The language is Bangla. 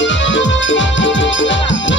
Yeah.